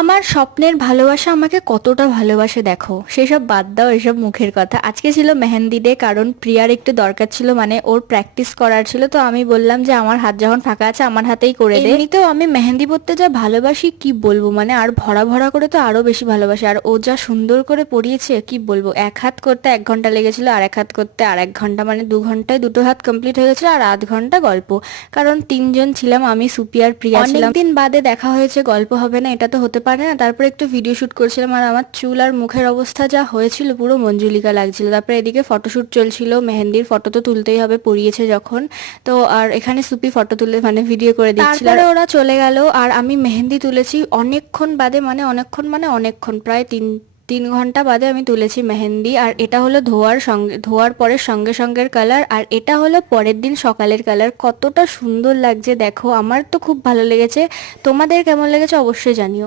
আমার স্বপ্নের ভালোবাসা আমাকে কতটা ভালোবাসে দেখো, সেসব বাদ দাও, এসব মুখের কথা। আজকে ছিল মেহেন্দি ডে, কারণ প্রিয়ার একটু দরকার ছিল, মানে ওর প্র্যাকটিস করার ছিল। তো আমি বললাম যে আমার হাত যখন ফাঁকা আছে আমার হাতেই করে দে। এমনিতেও আমি মেহেন্দি পরতে যা ভালোবাসি কি বলবো, মানে আর ভরা ভরা করে তো আরো বেশি ভালোবাসি। আর ও যা সুন্দর করে পরিয়েছে কি বলবো, এক হাত করতে 1 ঘন্টা লেগেছিল, আর এক হাত করতে আর 1 ঘন্টা, মানে 2 ঘন্টায় দুটো হাত কমপ্লিট হয়ে গেছিল, আর আধ ঘন্টা গল্প। কারণ তিনজন ছিলাম, আমি, সুপি আর প্রিয়া ছিলাম। অনেকদিন বাদে দেখা হয়েছে, গল্প হবে না এটা তো হতে পারে না। তারপরে একটু ভিডিও শুট করছিলাম, আর আমার চুল আর মুখের অবস্থা যা হয়েছিল পুরো মঞ্জুলিকা লাগছিল। তারপরে এদিকে ফটোশুট চলছিল, মেহেন্দির ফটো তো তুলতেই হবে, পরিয়েছে যখন। তো আর এখানে সুপি ফটো তুলে মানে ভিডিও করে দিচ্ছিল। তারপরে ওরা চলে গেল, আর আমি মেহেন্দি তুলেছি অনেকক্ষণ বাদে, মানে অনেকক্ষণ, প্রায় 3 ঘন্টা বাদে আমি তুলেছি মেহেন্দি। আর এটা হলো ধোয়ার পরে সঙ্গে সঙ্গের কালার, আর এটা হলো পরের দিন সকালের কালার। কতটা সুন্দর লাগছে দেখো, আমার তো খুব ভালো লেগেছে। তোমাদের কেমন লেগেছে অবশ্যই জানিও।